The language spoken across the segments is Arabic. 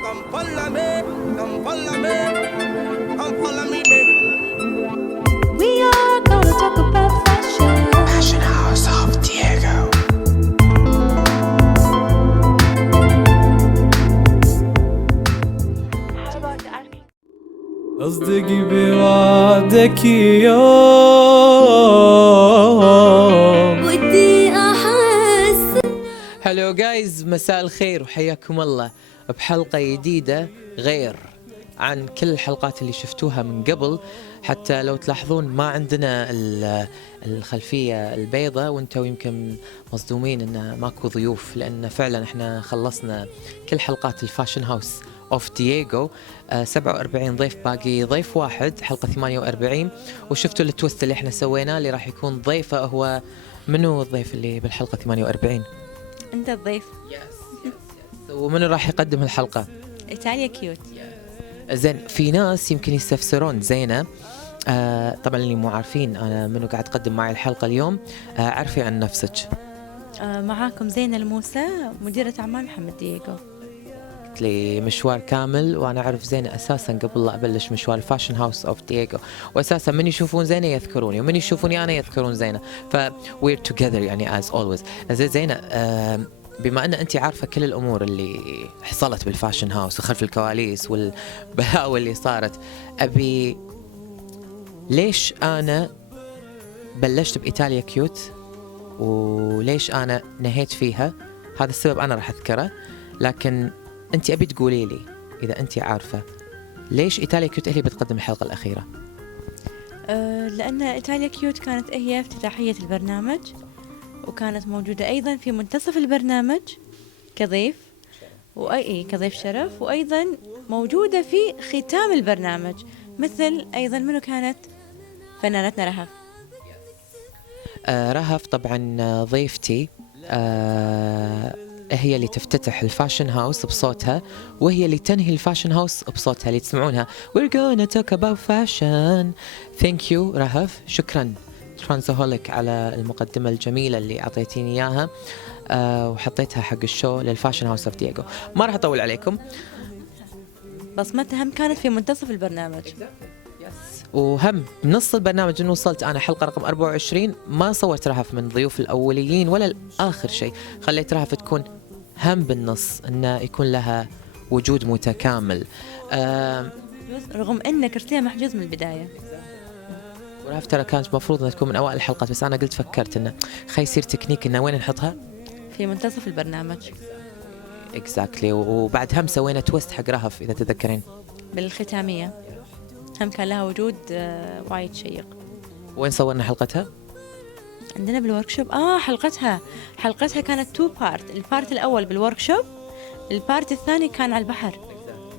Come follow me, come follow me, come follow me, baby. We are gonna talk about fashion. Fashion House of Diego. أصدقي بوعدك يوم ودي أحس. هلو جايز، مساء الخير وحياكم الله بحلقة جديدة غير عن كل الحلقات اللي شفتوها من قبل. حتى لو تلاحظون ما عندنا الخلفية البيضة، وانتوا يمكن مصدومين ان ماكو ضيوف، لان فعلا احنا خلصنا كل حلقات الفاشن هاوس اوف دييغو. 47 ضيف، باقي ضيف واحد، حلقة 48. وشفتوا التويست اللي احنا سويناه، اللي راح يكون ضيفه هو منو الضيف اللي بالحلقة 48؟ انت الضيف. ومنو راح يقدم الحلقة؟ ايطاليا كيوت. زين، في ناس يمكن يستفسرون زينة. طبعا اللي مو عارفين انا منو قاعد تقدم معي الحلقة اليوم. عرفي عن نفسك. معاكم زينة الموسى، مديرة اعمال محمد دييغو. قلت لي مشوار كامل، وانا اعرف زينة اساسا قبل لا ابلش مشوار الفاشن هاوس اوف دييغو، واساسا من يشوفون زينة يذكروني، ومن يشوفوني انا يذكرون زينة، ف we're together يعني as always. زينة، بما ان انت عارفه كل الامور اللي حصلت بالفاشن هاوس وخلف الكواليس والبلاوي اللي صارت، ابي ليش انا بلشت بايطاليا كيوت وليش انا نهيت فيها، هذا السبب انا راح اذكره. لكن انت ابي تقولي لي اذا انت عارفه ليش ايطاليا كيوت هي اللي بتقدم الحلقه الاخيره. لان ايطاليا كيوت كانت هي افتتاحية البرنامج، وكانت موجودة ايضا في منتصف البرنامج كضيف، كضيف شرف، وايضا موجودة في ختام البرنامج، مثل ايضا منو كانت فنانتنا رهف. رهف طبعا ضيفتي، هي اللي تفتتح الفاشن هاوس بصوتها، وهي اللي تنهي الفاشن هاوس بصوتها اللي تسمعونها. We're gonna talk about fashion. Thank you رهف، شكرا ترانزهوليك على المقدمة الجميلة اللي أعطيتيني إياها، وحطيتها حق الشو للفاشن هاوس اوف دييغو. ما راح أطول عليكم. بصمتها هم كانت في منتصف البرنامج، وهم بنص البرنامج انه وصلت انا حلقه رقم 24 ما صورت رهف من ضيوف الاوليين ولا اخر شيء، خليت رهف تكون هم بالنص، انه يكون لها وجود متكامل. رغم ان كرسيها محجوز من البدايه. ورهف ترى كانت مفروض انها تكون من اوائل الحلقات، بس انا قلت فكرت انه خي يصير تكنيك انه وين نحطها في منتصف البرنامج. اكزاكتلي. وبعد هم سوينا تويست حق رهف اذا تذكرين بالختاميه، هم كان لها وجود وايد شيق. وين صورنا حلقتها؟ عندنا بالوركشوب. حلقتها كانت 2 بارت، البارت الاول بالوركشوب، البارت الثاني كان على البحر،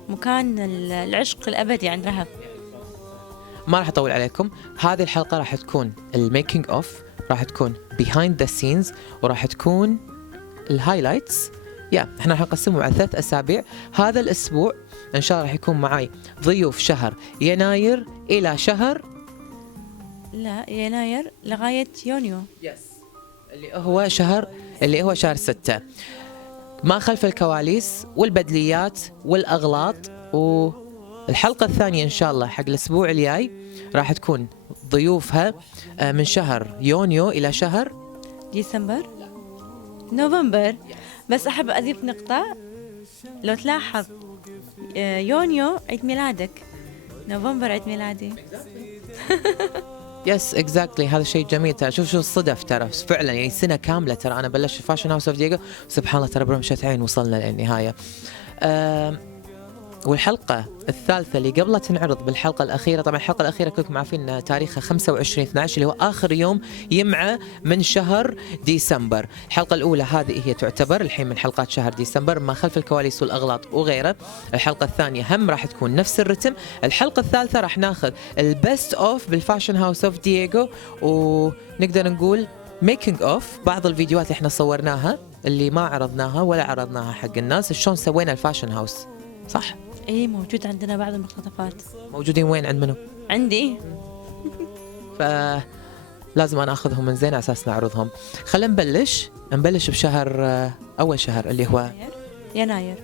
مكان العشق الابدي عند رهف. ما راح اطول عليكم، هذه الحلقه راح تكون الميكينج اوف، راح تكون بيهايند ذا سينز، وراح تكون الهايلايتس. احنا راح نقسمهم على 3 اسابيع. هذا الاسبوع ان شاء الله راح يكون معاي ضيوف شهر يناير الى شهر يناير لغايه يونيو، اللي هو شهر 6، ما خلف الكواليس والبدليات والاغلاط. والحلقه الثانيه ان شاء الله حق الاسبوع الجاي راح تكون ضيوفها من شهر يونيو الى شهر ديسمبر، نوفمبر. بس أحب أضيف نقطة، لو تلاحظ يونيو عيد ميلادك، نوفمبر عيد ميلادي. يس اكزاكتلي، هذا شيء جميل. ترى شوف الصدف، ترى فعلا يعني سنة كاملة ترى أنا بلشت فاشن هاوس اوف دييغو، سبحان الله ترى برمشة عين وصلنا للنهاية. والحلقة الثالثة اللي قبل تنعرض بالحلقة الأخيرة، طبعا الحلقة الأخيرة كلكم عارفين أن تاريخها 25/12 اللي هو آخر يوم يمعى من شهر ديسمبر. الحلقة الأولى هذه هي تعتبر الحين من حلقات شهر ديسمبر، ما خلف الكواليس والأغلاط وغيره. الحلقة الثانية هم راح تكون نفس الرتم. الحلقة الثالثة راح ناخذ البست أوف بالفاشن هاوس أوف دييغو، ونقدر نقول ميكينج أوف بعض الفيديوهات اللي احنا صورناها اللي ما عرضناها ولا عرضناها حق الناس، شلون سوينا الفاشن هاوس. صح؟ ايه موجود عندنا بعض المقتطفات. موجودين وين؟ عند منو؟ عندي. فلازم انا اخذهم من زين على اساس نعرضهم. خلينا نبلش بشهر اول شهر اللي هو يناير.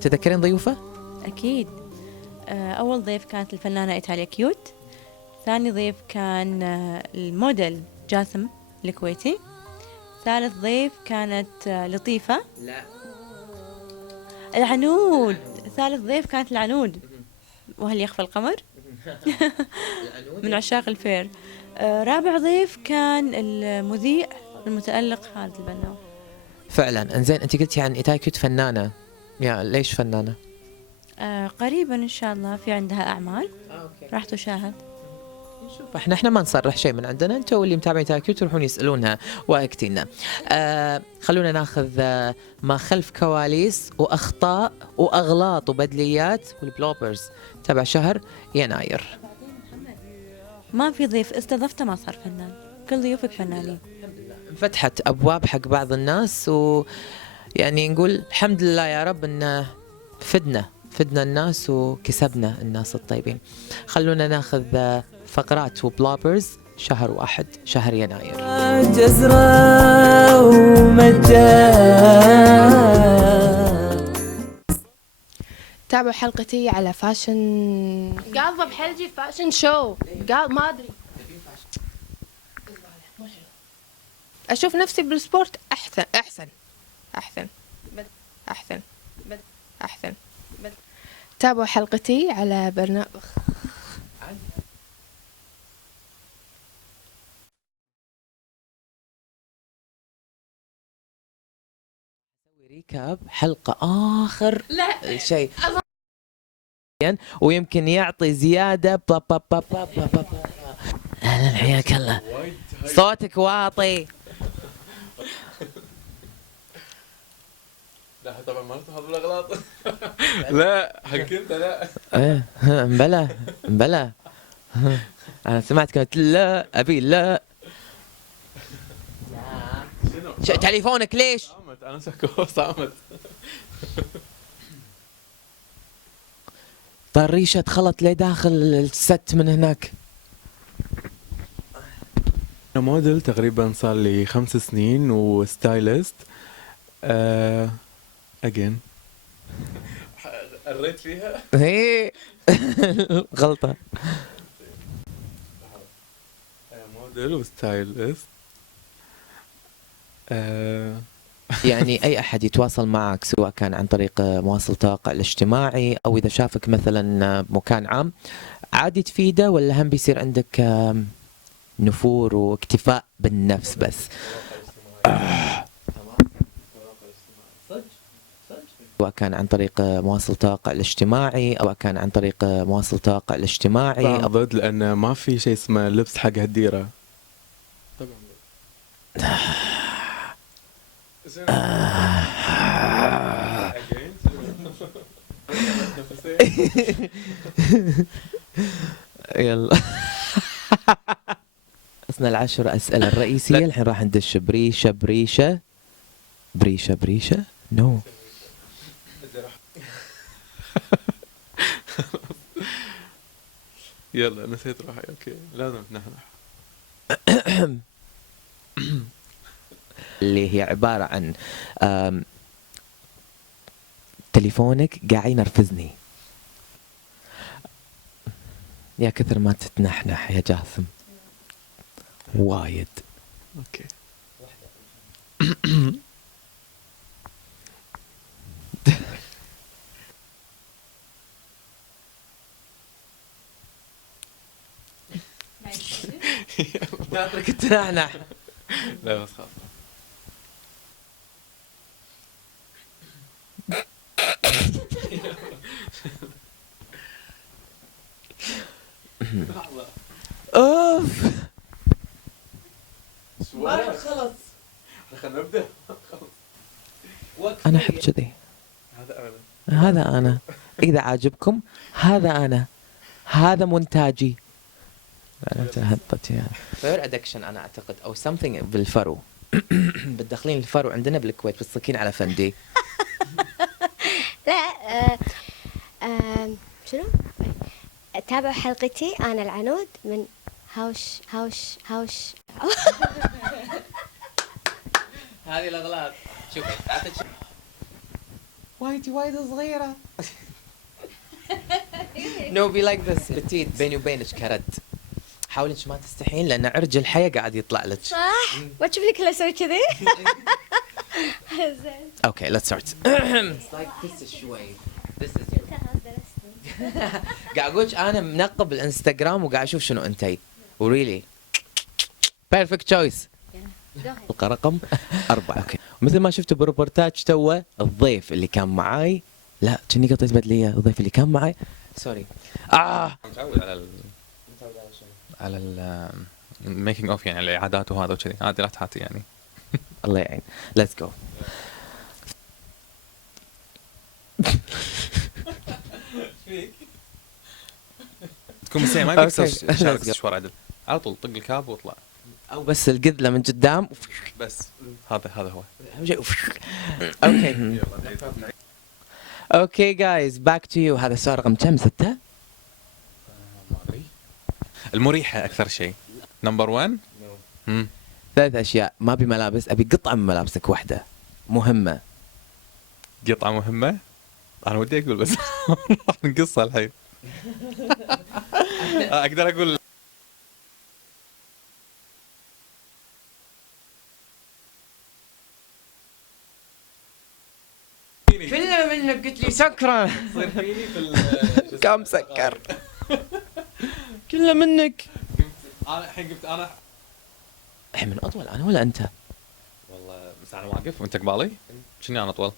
تذكرين ضيوفه؟ أكيد. أول ضيف كانت الفنانة إيتاليا كيوت. ثاني ضيف كان الموديل جاسم الكويتي. ثالث ضيف كانت لطيفة. لا العنود. ثالث ضيف كانت العنود. وهل يخفى القمر؟ من عشاق الفير. رابع ضيف كان المذيع المتألق خالد البناوي. فعلا. انزين انت قلتي عن إيتاليا كيوت فنانة، يا ليش فنانة؟ قريبا إن شاء الله في عندها أعمال راح تشاهد. شوف احنا ما نصرح شيء من عندنا، انتوا اللي متابعين إيتاليا كيوت تروحون يسالونها واكتينا. خلونا ناخذ ما خلف كواليس واخطاء واغلاط وبدليات والبلوبرز تبع شهر يناير. ما في ضيف استضفته ما صار فنان، كل ضيوفك فنانين. فتحت ابواب حق بعض الناس، ويعني نقول الحمد لله يا رب ان فدنا الناس وكسبنا الناس الطيبين. خلونا ناخذ فقرات وبلوبرز شهر 1 شهر يناير. جزرة ومجال. تابعوا حلقتي على فاشن. قاضبة بحلجي فاشن شو. ما أدري. أشوف نفسي بالسبورت أحسن. تابعوا حلقتي على برنامج. ريكاب حلقة آخر شيء ويمكن يعطي زيادة. با با با با با با. أهلا حياك الله، صوتك واطي. لا طبعا ما نفتح هذول الاغلاط. لا حق انت لا. ايه بلا انا سمعت كلمة لا ابي لا. تليفونك ليش؟ صامت انا سكو صامت. طريشة دخلت لي داخل الست من هناك. انا موديل تقريبا صار لي 5 سنين وستايلست. اجين قريت فيها. هي غلطة. موديل وستايلست. يعني أي أحد يتواصل معك سواء كان عن طريق مواصل التواصل الاجتماعي أو إذا شافك مثلا مكان عام عادي تفيده، ولا هم بيصير عندك نفور واكتفاء بالنفس بس؟ سواء كان عن طريق مواصل التواصل الاجتماعي أو كان عن طريق مواصل التواصل الاجتماعي ضد، لأن ما في شيء اسمه لبس حق هالديرة. طبعا يلا خلصنا 10 أسئلة الرئيسية. الحين راح ندش بريشة نو. يلا نسيت روحي. اوكي لازم نحنح. اللي هي عبارة عن تليفونك قاعد ينرفزني. يا كثر ما تتنحنح يا جاسم وايد. اوكي ناطرك تتنحنح. لا بس خلاص. اوف خلاص خلينا نبدا. انا احب كذي. هذا انا اذا عاجبكم هذا انا، هذا مونتاجي. انت هبطت يا فير ادكشن انا اعتقد او something بالفرو. بتدخلين الفرو عندنا بالكويت بالسكين على فندي. لا شنو؟ تابعوا حلقتي أنا العنود من هاوش. هذه الاغلاط. شوفي وايد صغيره. No, be like this بتيت بيني وبينك كرد. حاولي انك ما تستحين لان عرج الحياه قاعد يطلع لك. صح وتشوف لي كله اسوي كذي. زين. Okay, let's start. It's like this is شوي. This is you. قاعد اقولك انا منقب الانستغرام وقاعد اشوف شنو انتي. وريلي بيرفكت تشويس. حلقة رقم 4. اوكي. مثل ما شفتوا بالروبورتاج توا الضيف اللي كان معاي لا كني قطيت بدليه الضيف اللي كان معاي سوري. متعود على الميكينج اوف يعني الاعادات وهذا وكذي عادي راح تحاتي يعني. الله يعين. ليتس جو. تكون مسيء ما يبي شارك شوار عدل على طول طق الكاب واطلع او بس القذله من قدام بس هذا هو. اوكي اوكي جايز باك تو يو. هذا السؤال رقم كم 6؟ ما ادري. المريحه اكثر شيء نمبر 1. 3 اشياء. ما ابي ملابس ابي قطعه من ملابسك واحده مهمه. قطعه مهمه انا ودي اقول بس راح نقصها الحين. اقدر اقول كلها منك قلت لي سكره. كم سكر كلها منك. انا الحين قلت انا الحين من اطول انا ولا انت؟ والله بس انا واقف وانت قبالي شنو انا اطول؟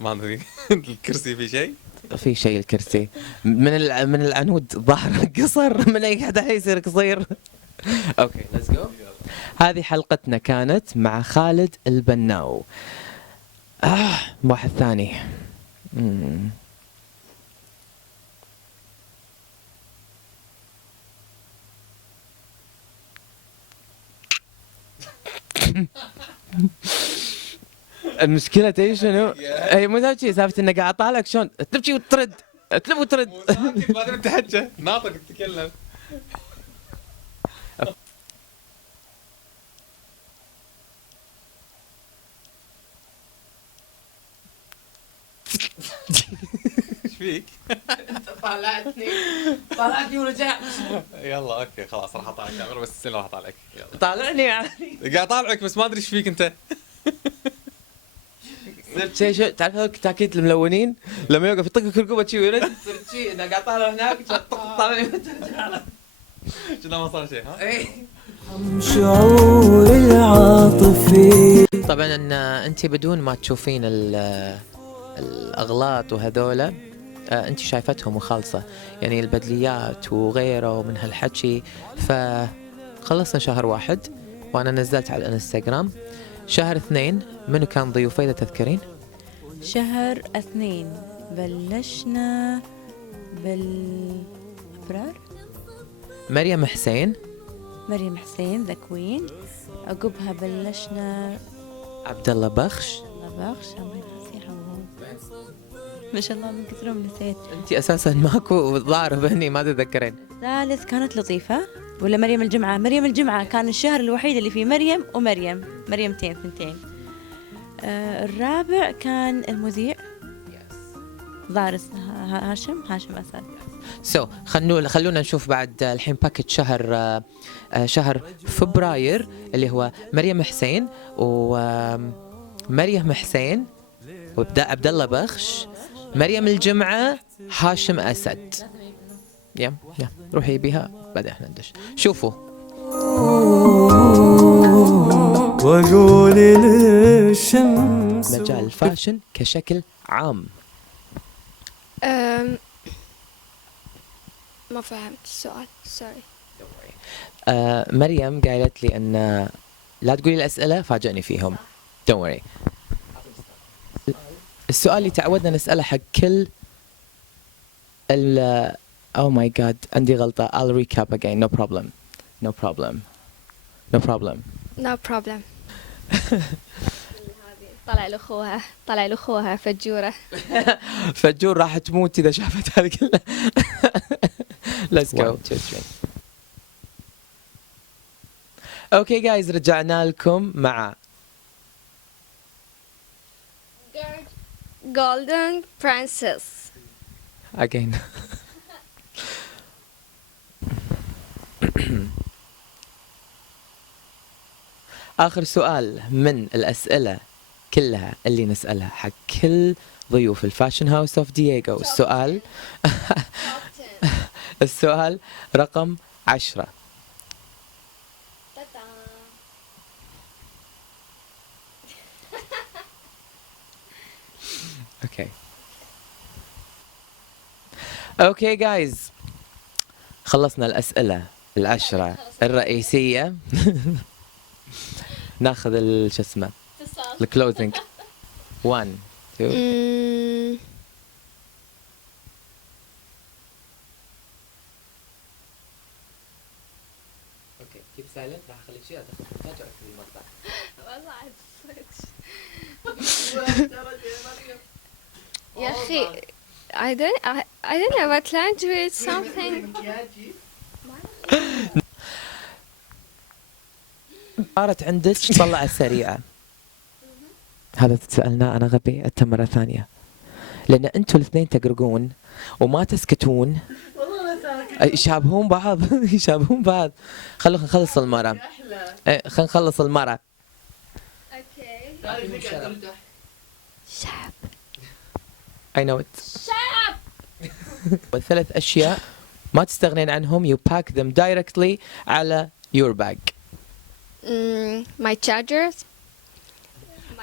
ما ادري. الكرسي في شيء؟ في شيء الكرسي من العنود ظهر قصر من اي حدا يصير قصير. اوكي ليتس جو. هذه حلقتنا كانت مع خالد البناو. واحد ثاني. المشكلة تدري شنو؟ هي مو ذا شيء سالفة انه قاعد اطالعك شلون تبكي وترد تلف وترد. ما تبي تحكي ناطق تتكلم. ايش فيك؟ طالعتني ورجعت. يلا اوكي خلاص راح اطالع الكاميرا بس راح اطالعك. يلا طالعني يعني. قاعد اطالعك بس ما ادري ايش فيك انت. صرت شيء شو تعرف هذول الكتاكيت الملونين لما يوقف يطقك رقبه شي ويرد صرت شي انا قاعد طالع هناك طالعني كذا ما صار شيء ها؟ اي. شعور العاطفي. طبعا ان انت بدون ما تشوفين الاغلاط وهذولا انت شايفتهم وخالصه يعني البدليات وغيره ومن هالحكي. فخلصنا شهر 1 وانا نزلت على الانستغرام. شهر 2 منو كان ضيوفي اذا تذكرين؟ شهر 2 بلشنا بالابرار. مريم حسين ذا كوين. عقبها بلشنا عبد الله بخش. الله بخش الله ينسيها ما شاء الله من كثرهم نسيت. انت اساسا ماكو ضارب هني ما تتذكرين. ثالث كانت لطيفة ولا مريم الجمعة كان الشهر الوحيد اللي فيه مريمتين ثنتين. الرابع كان المذيع ضارس هاشم أسد. خلونا نشوف بعد الحين باكج شهر فبراير اللي هو مريم حسين ومريم حسين وعبد الله بخش مريم الجمعة هاشم أسد. يا روحي بيها بعدين احنا ندش. شوفوا وقولي للشمس مجال الفاشن كشكل عام. ما فهمت السؤال سوري. مريم قالت لي ان لا تقولي الأسئلة فاجئني فيهم. Don't worry. السؤال اللي تعودنا نسأله حق كل Oh my god عندي غلطة. I'll recap again. No problem. طلع لأخوها فجورة. فجور راح تموت إذا شافت هذه كلها. Let's go. 1 2 3. Okay guys رجعنا لكم مع Golden Princess. again. آخر سؤال من الأسئلة كلها اللي نسألها حق كل ضيوف الفاشن هاوس اوف دييغو. السؤال رقم 10. اوكي جايز، خلصنا الأسئلة 10 الرئيسية. ناخذ شو اسمه الكلوزنج. 1 2. اوكي كيب سايلنت، راح اخليك شيء تاخذ مونتاج واكتب المقطع. والله عاد يا أخي I don't know but trying to read something. صارت عندك طلعة سريعة. هذا تسألنا أنا غبي. أنت مرة ثانية، لأن أنتوا الاثنين تقرقون وما تسكتون. يشابهون بعض. يشابهون بعض. خلونا نخلص المرة. خلينا نخلص المرة. شعب. I know it. والثلاث أشياء ما تستغنين عنهم. You pack them directly على your bag. My chargers.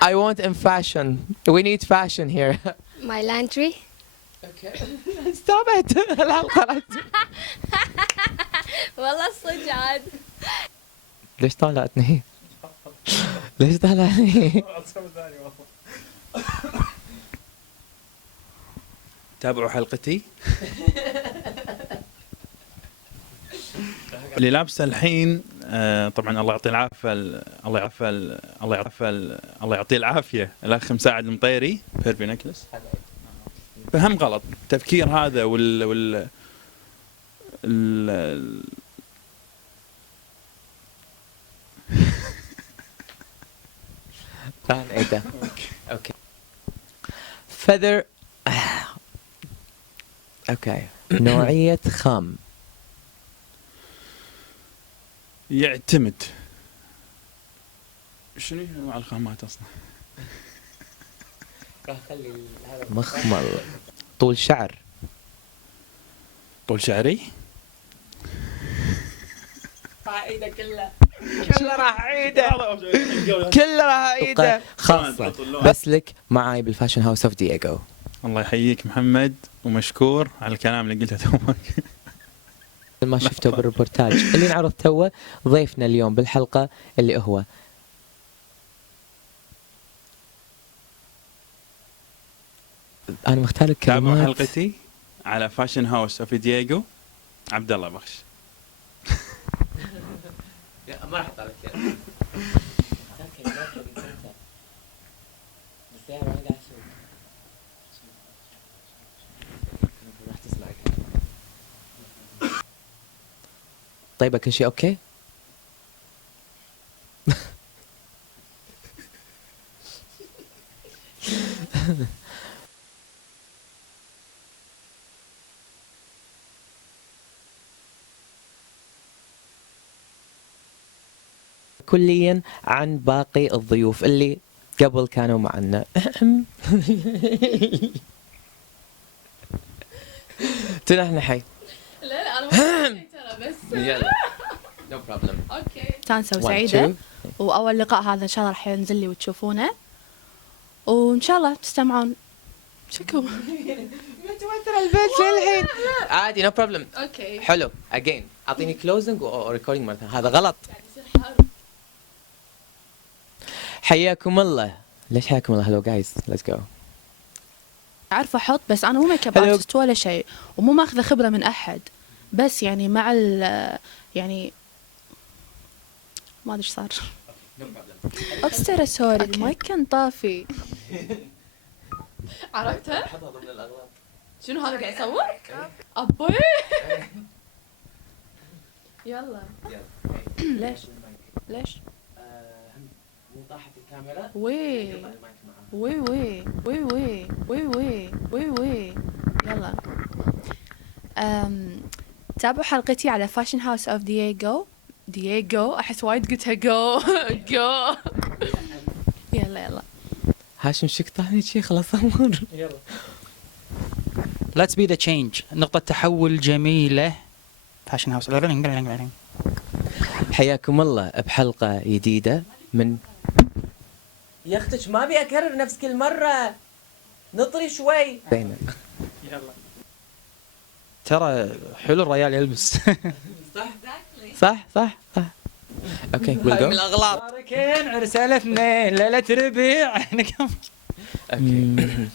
I want in fashion. We need fashion here. My laundry. Okay. Stop it. الحلقة والله صدق عاد. ليش طالعتني؟ ليش طالعني؟ تابعوا حلقتي. اللي لابسه الحين طبعا الله يعطيه العافيه، الله يعطيه العافيه الاخ مساعد المطيري بيرفي نكلس. فهم غلط التفكير هذا ايه ده؟ اوكي. feather. اوكي. نوعية خام. يعتمد. شنو هي انواع الخامات اصلا؟ راح اخلي هذا مخمل. طول شعر. طول شعري؟ راح اعيده كله. كله راح اعيده. كله راح اعيده. خاصة بس لك معاي بالفاشن هاوس اوف دييغو. الله يحييك محمد ومشكور على الكلام اللي قلته توك. ما شفته بالريبورتاج اللي نعرض توه ضيفنا اليوم بالحلقة اللي هو انا مختار الكلمات. تابعوا حلقتي على فاشن هاوس اوف دييغو. عبد الله بخش. ما راح اطلع لك طيب كل شيء اوكي؟ كليا عن باقي الضيوف اللي قبل كانوا معنا. تنحنحي. لا انا ما ترى بس يلا نو بروبلم. اوكي. تانسة وسعيدة، وأول لقاء هذا إن شاء الله راح ينزل لي وتشوفونه، وإن شاء الله تستمعون. شكو متوتر البيت للحين. عادي نو بروبلم. اوكي حلو. اجين اعطيني كلوزنج وريكوردينج مرة ثانية. هذا غلط. حياكم الله. ليش حياكم الله؟ هلو جايز ليتس جو. أعرف أحط، بس أنا مو ميك اب ارتست ولا شيء، ومو ماخذة خبرة من أحد، بس يعني مع يعني ما أدري إيش صار. أبستر سوري المايك كان طافي. عرفتها؟ شنو هذا قاعد يصور؟ أبوي يلا. ليش؟ مو طاحت الكاميرا؟ وي وي وي وي وي وي وي وي وي يلا. تابعوا حلقتي على فاشن هاوس اوف دييغو. احس وايد قلتها جو. يلا هاشم شكطاني شي خلاص امور. Let's be the change. نقطة تحول جميلة. فاشن هاوس. حياكم الله بحلقة جديدة من يا اختك ما ابي اكرر نفس كل مرة، نطري شوي. ترى حلو الريال يلبس. صح. اوكي we'll go. من الاغلاط. مباركين عرس الاثنين ليلة ربيع. اوكي.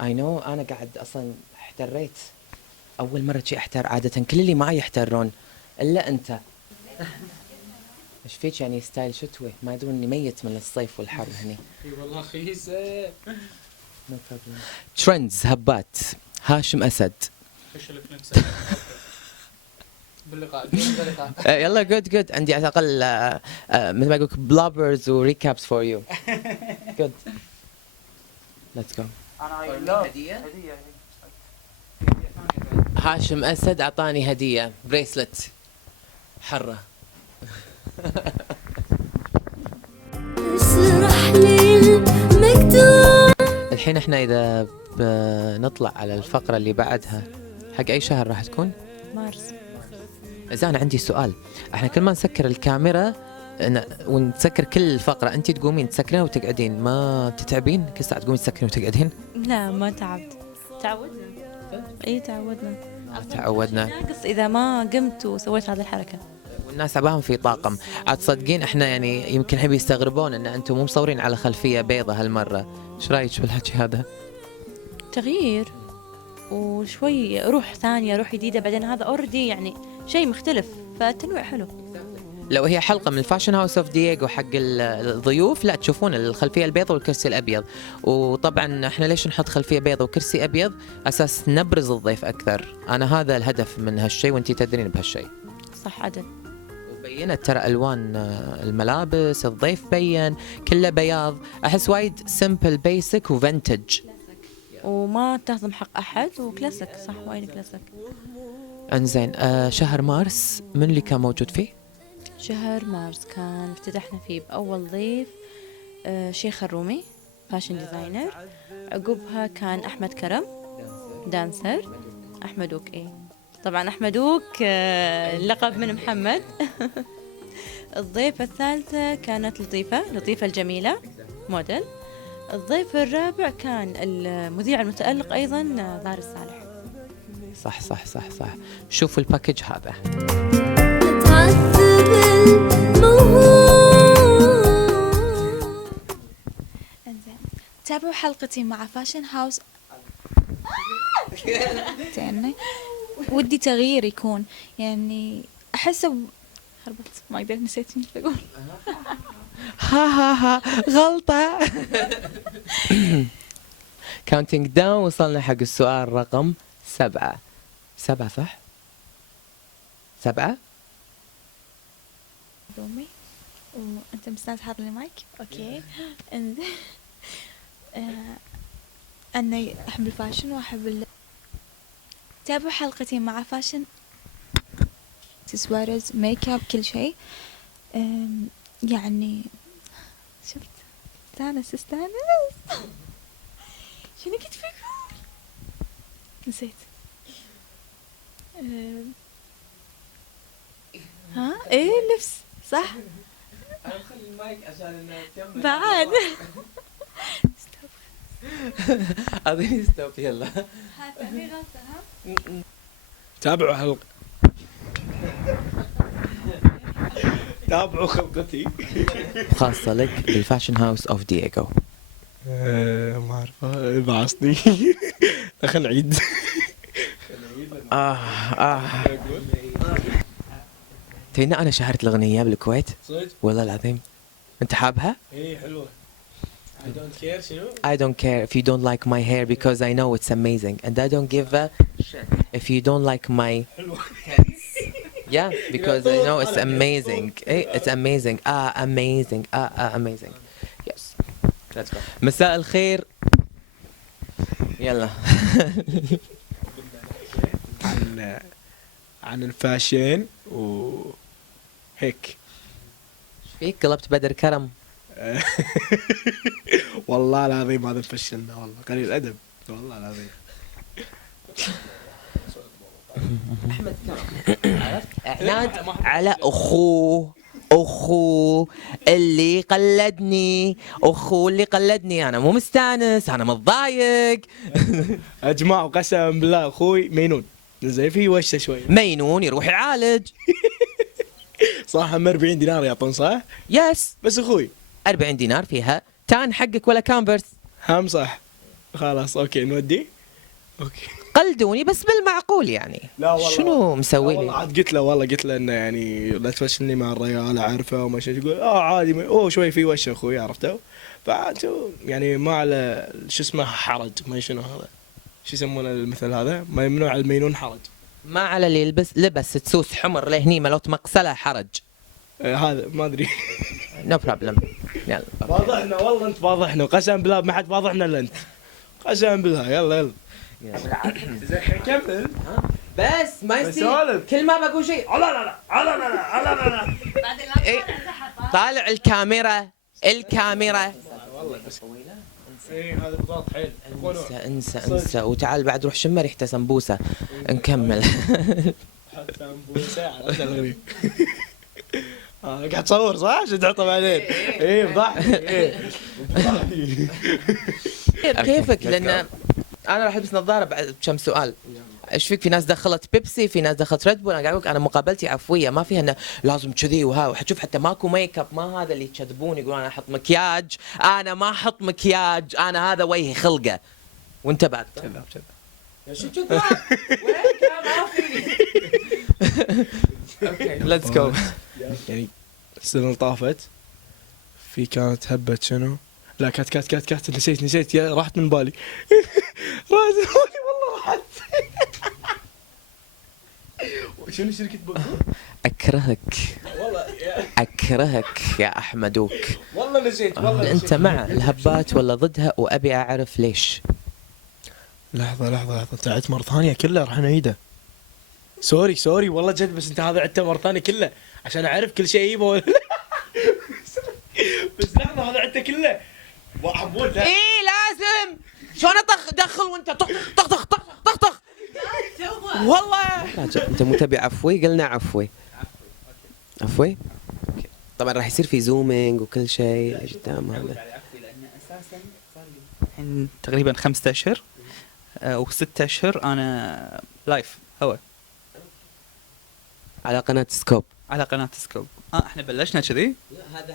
I know أنا قاعد أصلاً احتريت أول مرة شي أحتر، عادة كل اللي معي يحترون إلا أنت. إيش فيك يعني ستايل شتوي؟ ما يدرون إني ميت من الصيف والحر هني. اي والله خيسة. No problem. ترندز هبات هاشم أسد. باللقاء. يلا good عندي على الأقل مثل ما أقولك blobbers و recaps for you. Good. Let's go. هدية. هاشم أسد أعطاني هدية بريسلت حرة. الحين احنا إذا بنطلع على الفقرة اللي بعدها حق أي شهر راح تكون؟ مارس. إذا أنا عندي سؤال، احنا كل ما نسكر الكاميرا ونسكر كل الفقرة أنت تقومين تسكرين وتقعدين، ما تتعبين؟ كل ساعة تقومين تسكرين وتقعدين؟ لا ما تعبت. تعودنا. اي تعودنا. ناقص اذا ما قمت وسويت هذه الحركة. والناس عباهم في طاقم. عاد تصدقين احنا يعني يمكن الحين يستغربون ان انتم مو مصورين على خلفية بيضة هالمرة. ايش رايك بالحكي هذا؟ تغيير وشوي روح ثانية، روح جديدة، بعدين هذا اوريدي يعني شيء مختلف، فالتنويع حلو. لو هي حلقة من الفاشن هاوس اوف دييغو حق الضيوف، لا تشوفون الخلفية البيضة والكرسي الأبيض. وطبعا احنا ليش نحط خلفية بيضة وكرسي أبيض؟ أساس نبرز الضيف أكثر. أنا هذا الهدف من هالشيء وانتي تدرين بهالشيء. صح عدل. وبينت ترى ألوان الملابس، الضيف بين كله بياض. أحس وايد سمبل بيسك وفنتج وما تهضم حق أحد وكلاسيك. صح وايد كلاسيك. انزين شهر مارس من اللي كان موجود فيه؟ شهر مارس كان افتتحنا فيه بأول ضيف شيخ الرومي فاشن ديزاينر، عقبها كان أحمد كرم دانسر، أحمدوك طبعا أحمدوك اللقب من محمد. الضيفة الثالثة كانت لطيفة الجميلة موديل. الضيف الرابع كان المذيع المتألق أيضا ظاهر الصالح. صح. شوفوا الباكج هذا. انزين تابعوا حلقتي مع فاشن هاوس. ودي تغيير يكون، يعني احس خربت ما قدرت نسيت ايش بقول. ها غلطة. كاونتينج داون، وصلنا حق السؤال رقم 7 صح؟ 7 رومي وانت مستانس حاط لي مايك. اوكي. انا احب الفاشن واحب تابعوا حلقتي مع فاشن اكسسوارز ميك اب كل شيء. يعني شفت استانس شنو كنت بقول نسيت. ايه اللبس صح. انا بخلي المايك عشان تكمل بعد. اعطيني ستوب يلا. هذه غلطة. تابعوا خلقتي خاصة لك بالفاشن هاوس اوف دييغو. ما اعرف بعصني. خلنا نعيد. تينا انا شهرت الاغنية بالكويت صدق والله العظيم. انت حابها؟ ايه حلوة. I don't care شنو؟ I don't care if you don't like my hair because I know it's amazing and I don't give a shit if you don't like my yeah because I know it's amazing. It's amazing. Amazing. Yes. Let's go. مساء الخير. يلا. عن الفاشين وهيك. فيك قلبت بدر كرم. والله العظيم هذا فشلنا والله قليل الادب والله العظيم. احمد كرم عرفت اعناد على اخوه اللي قلدني، اخوه اللي قلدني، انا مو مستانس، انا متضايق. يا جماعه قسما بالله اخوي مينون زين في وشه شوي. مينون يروح يعالج. صح. 40 دينار يعطون صح؟ يس. بس اخوي 40 دينار فيها تان حقك ولا كامبرس. هم صح. خلاص اوكي نودي. اوكي قلدوني بس بالمعقول يعني. لا والله شنو مسوي لي؟ عاد قلت له انه يعني لا تفشلني مع الرجال اعرفه وما شيء. يقول عادي شوي في وشه اخوي عرفته. فعاد يعني ما على شو اسمه حرج. ما شنو هذا شو يسمونه المثل هذا ممنوع على المينون حرج. ما على اللي يلبس لبس تسوس حمر لهني ملوت مقسله حرج. هذا ما ادري. نو بروبلم. يلا واضحنا والله انت واضحنا قسما بالله ما حد واضحنا الا انت قسما بالله. يلا زين نكمل. بس ما يصير كل ما بقول شيء لا لا لا لا لا لا لا لا. طالع الكاميرا والله بس هذا بضاط حيل. انسى وتعال بعد روح شم ريحته سمبوسه نكمل. سمبوسه على الغريب. قاعد تصور صح؟ شو تحطه بعدين؟ ايه فضحني. كيفك لان انا راح البس نظاره بعد كم سؤال. ايش فيك؟ في ناس دخلت بيبسي، في ناس دخلت ريد بول. انا قاعد اقول انا مقابلتي عفويه، ما فيها انه لازم كذي وها. وحتشوف حتى ماكو ميك اب، ما هذا اللي يكذبون يقولون انا احط مكياج. انا ما احط مكياج، انا هذا وجهي خلقه. وانت بعد كذاب شو كذاب؟ وين ما في. اوكي ليتس جو. يعني السنه اللي طافت في كانت هبه شنو؟ لا كات نسيت راحت من بالي. راحت من بالي والله راحت. شنو شركة بوكو؟ أكرهك يا أحمدوك. والله نسيت والله. أنت مع الهبات ولا ضدها؟ وأبي أعرف ليش. لحظة أنت عدت مرة ثانية كله راح نعيده. سوري والله جد. بس أنت هذا عدته مرة ثانية كله عشان أعرف كل شيء يبه ولا. بس لحظة هذا عدته كله. وعبود إيه لازم. شلون أدخل وأنت طخ والله. أنت مو تبي عفوي؟ قلنا عفوي. طبعا راح يصير في زومينج وكل شيء قدام هذا. لأن أساسا صار لي الحين تقريبا 5 أشهر و6 أشهر أنا لايف هوا على قناة سكوب. احنا بلشنا كذي. لا هذا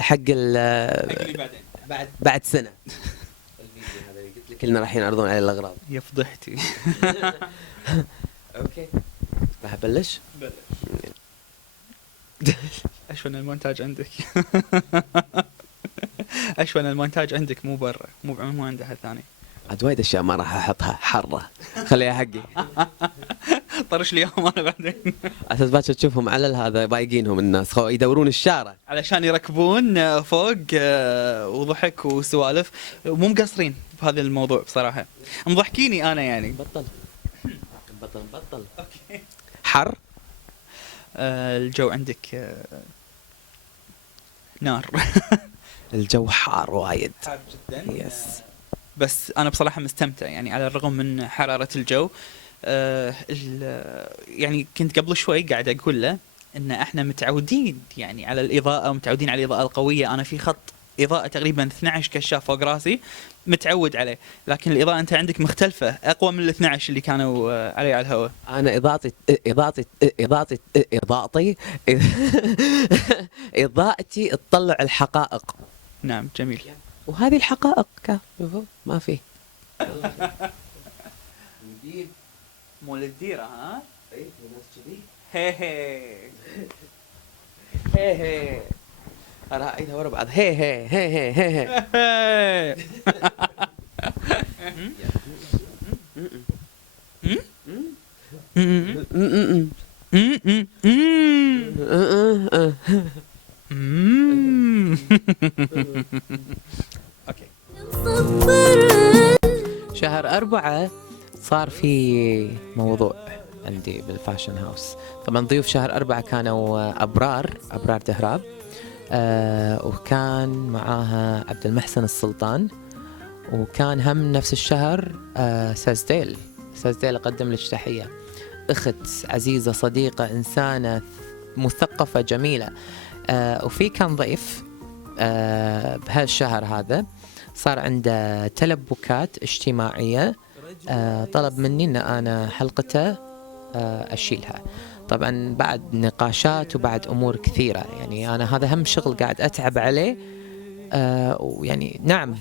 حق اللي بعد سنة. الفيديو هذا اللي قلت لك لنا راح ينعرضون عليه الأغراض. يا فضحتي. اوكي راح ابلش. اشوى المونتاج عندك. اشوى المونتاج عندك مو برا، مو عند احد ثاني. عاد وايد اشياء ما راح احطها حره، خليها حقي. طرش لي اياهم انا بعدين. اساس باكر تشوفهم على هذا بايقينهم الناس يدورون الشارع علشان يركبون فوق وضحك وسوالف. مو مقصرين بهذا الموضوع بصراحه، مضحكيني انا يعني. بطل. اوكي. حر. الجو عندك نار. الجو حار وايد. حار جدا. يس. بس انا بصراحه مستمتع يعني على الرغم من حراره الجو. يعني كنت قبل شوي قاعد اقول له ان احنا متعودين يعني على الاضاءه، ومتعودين على الاضاءه القويه. انا في خط اضاءه تقريبا 12 كشاف فوق راسي متعود عليه، لكن الاضاءه انت عندك مختلفه، اقوى من ال 12 اللي كانوا علي على الهواء. انا اضاءتي تطلع الحقائق. نعم جميل. وهذه الحقائق ما في. مول الديره ها؟ اي ناس كذي. هي انا اعيدها ورا بعض. هي شهر 4 صار في موضوع عندي بالفاشن هاوس. طبعا ضيوف شهر 4 كانوا أبرار دهراب، وكان معاها عبد المحسن السلطان، وكان هم نفس الشهر سازديل أقدم لك تحية، أخت عزيزة صديقة إنسانة مثقفة جميلة. وفي كان ضيف بهالشهر هذا صار عنده تلبكات اجتماعية، طلب مني أن أنا حلقته أشيلها. طبعا بعد نقاشات وبعد أمور كثيرة، يعني أنا هذا هم شغل قاعد أتعب عليه. ويعني نعم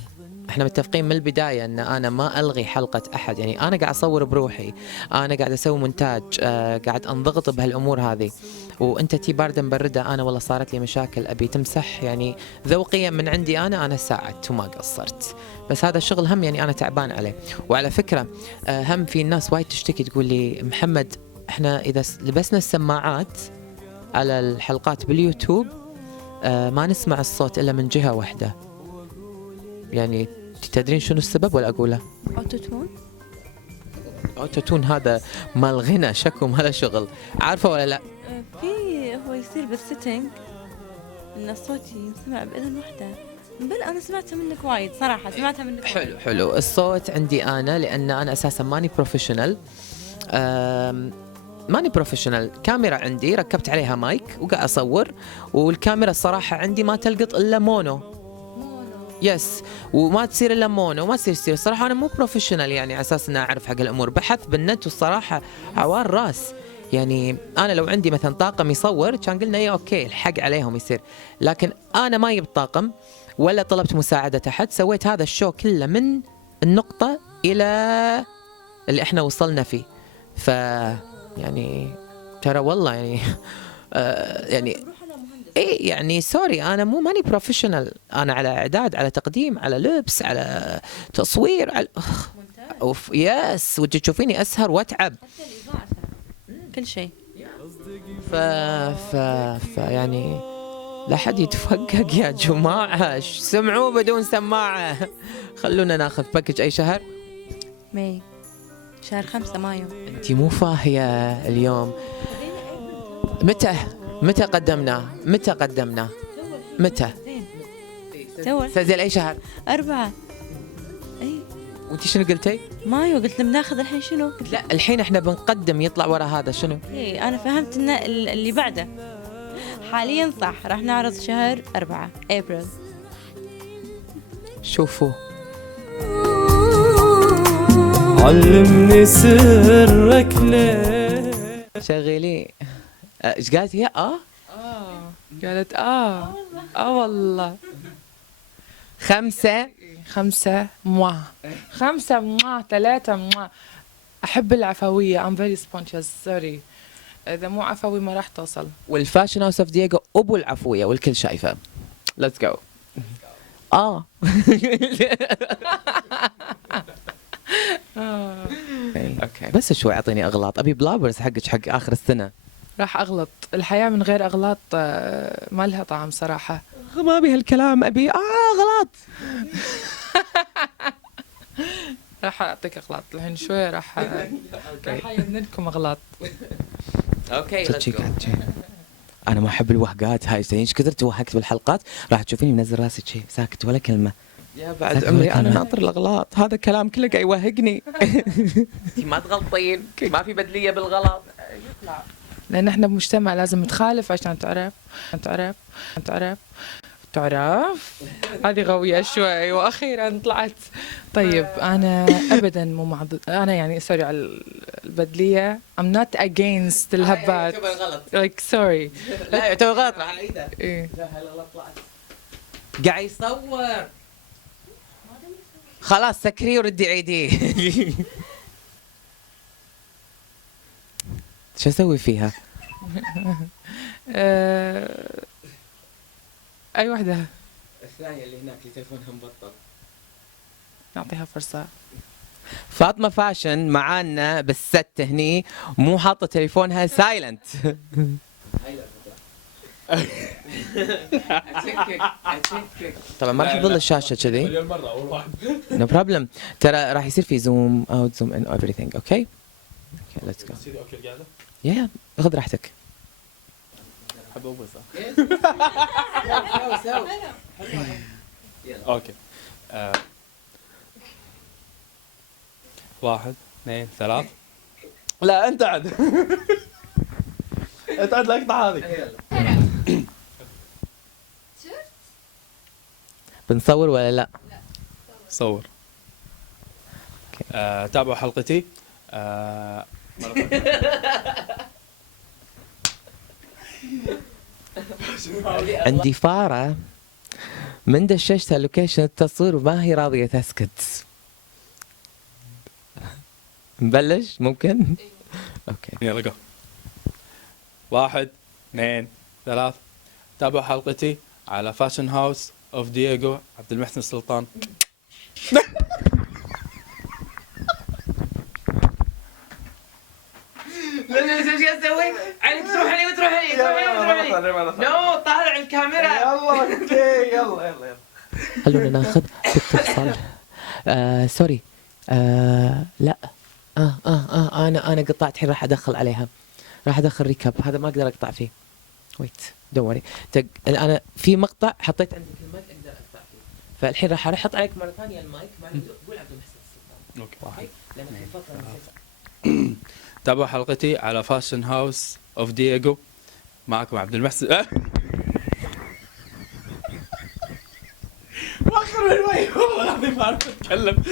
احنا متفقين من البداية ان انا ما الغي حلقة احد، يعني انا قاعد اصور بروحي، انا قاعد اسوي مونتاج، قاعد انضغط بهالامور هذه، وانت تي باردة مبردة. انا والله صارت لي مشاكل ابي تمسح، يعني ذوقيا من عندي انا ساعدت وما قصرت، بس هذا الشغل هم يعني انا تعبان عليه. وعلى فكرة هم في الناس وايد تشتكي تقول لي محمد احنا اذا لبسنا السماعات على الحلقات باليوتيوب ما نسمع الصوت الا من جهة واحدة. يعني تدرين شنو السبب ولا اقوله؟ اوتوتون هذا مال غنى، شكو هذا شغل، عارفه ولا لا؟ في هو يصير بالسيتنج ان الصوت ينسمع باذن واحده. بل انا سمعتها منك وايد صراحه، سمعتها منك حلو الصوت عندي انا، لان انا اساسا ماني بروفيشنال. كاميرا عندي ركبت عليها مايك وقاعد اصور، والكاميرا الصراحه عندي ما تلقط الا مونو. يس، وما تصير الا مونو، ما تصير الصراحه انا مو بروفيشنال، يعني على اساس اني اعرف حق الامور، بحث بالنت والصراحه عوار راس. يعني انا لو عندي مثلا طاقم يصور كان قلنا ايه اوكي الحق عليهم يصير، لكن انا ما جبت طاقم ولا طلبت مساعده احد، سويت هذا الشو كله من النقطه الى اللي احنا وصلنا فيه. ف يعني ترى والله يعني يعني ايه يعني سوري انا ماني بروفيشنال، انا على اعداد، على تقديم، على لبس، على تصوير، على اوف يس، ودي تشوفيني اسهر واتعب كل شيء. يعني لا حد يتفقق يا جماعه، سمعوا بدون سماعه. خلونا ناخذ باكج اي شهر. ماي شهر 5 مايو. انتي مو فاهيه اليوم متى قدمنا؟ متى؟ سازيل اي شهر؟ 4. اي وانتي شنو قلتي؟ مايو. قلت لهم ناخذ الحين شنو؟ لا الحين احنا بنقدم، يطلع ورا هذا شنو؟ اي انا فهمت ان اللي بعده حاليا صح، راح نعرض شهر 4 ابريل. شوفوا علمني سرك ليه. شغلي ايش قالت هي؟ قالت والله 5 موا 5 موا 3 موا. احب العفويه. I'm very spontaneous sorry. اذا مو عفوي ما راح توصل. والفاشن هاوس اوف دييغو ابو العفويه والكل شايفه. ليتس جو. اوكي بس شوي اعطيني اغلاط، ابي بلابرز حقك حق اخر السنه. راح اغلط. الحياه من غير اغلاط ما لها طعم صراحه. ما ابي هالكلام، ابي اغلاط. راح اعطيك اغلاط الحين شوي، راح يبني لكم اغلاط. اوكي انا ما احب الوهقات هاي، ايش كثر توهقت بالحلقات راح تشوفيني منزل راسي شيء ساكت ولا كلمه. يا بعد عمري انا ناطر الاغلاط، هذا الكلام كله قاعد يوهقني. انتي ما تغلطين، ما في بدليه بالغلط يطلع، لان احنا بمجتمع لازم تخالف عشان تعرف. هذه غوية شوي واخيرا طلعت. طيب انا ابدا مو مع انا يعني سوري على البدليه. I'm not against الهبات. يعتبر غلط. like sorry. لا يعتبر غلط، راح اعيدها. ايه لا هالغلط طلعت. قاعد يصور. خلاص سكري وردي عيديه. شو اسوي فيها؟ اي وحده؟ الثانية اللي هناك اللي تليفونها مبطل. نعطيها فرصة. فاطمة فاشن معانا بالست هني، مو حاطة تليفونها سايلنت. طبعا ما راح تظل الشاشه كذي. مليون مرة أول واحد. نو بروبلم. ترى راح يصير في زوم اوت زوم ان everything. اوكي ليتس جو. اوكي القعدة. يا خذ راحتك. حبوبة صح. اوكي. 1 2 3. لا انت عد. انت عد الاقطع هذه. بنصور ولا لا؟ صور. تابعوا حلقتي. عندي فارة من دششتها لوكيشن التصوير وما هي راضية تسكت. نبلش ممكن؟ اوكي يلا جو. 1 2 3. تابعوا حلقتي على فاشن هاوس اوف دييغو عبد المحسن السلطان. لا ايش اسوي؟ علي تروح لي وتروح لي تروح لي. نو طالع الكاميرا. يلا اوكي يلا. خلونا ناخذ باتصال. سوري. لا. انا قطعت الحين راح ادخل عليها. راح ادخل ريكاب هذا ما اقدر اقطع فيه. ويت دوري. انا في مقطع حطيت عندك المايك اقدر اقطع فيه. فالحين راح احط عليك مره ثانيه المايك. قول عبد المحسن السلطان. اوكي. لان في فتره تابعوا حلقتي على فاشن هاوس اوف دييغو معكم عبد المحسن. واخر من وين والله العظيم ما اعرف اتكلم.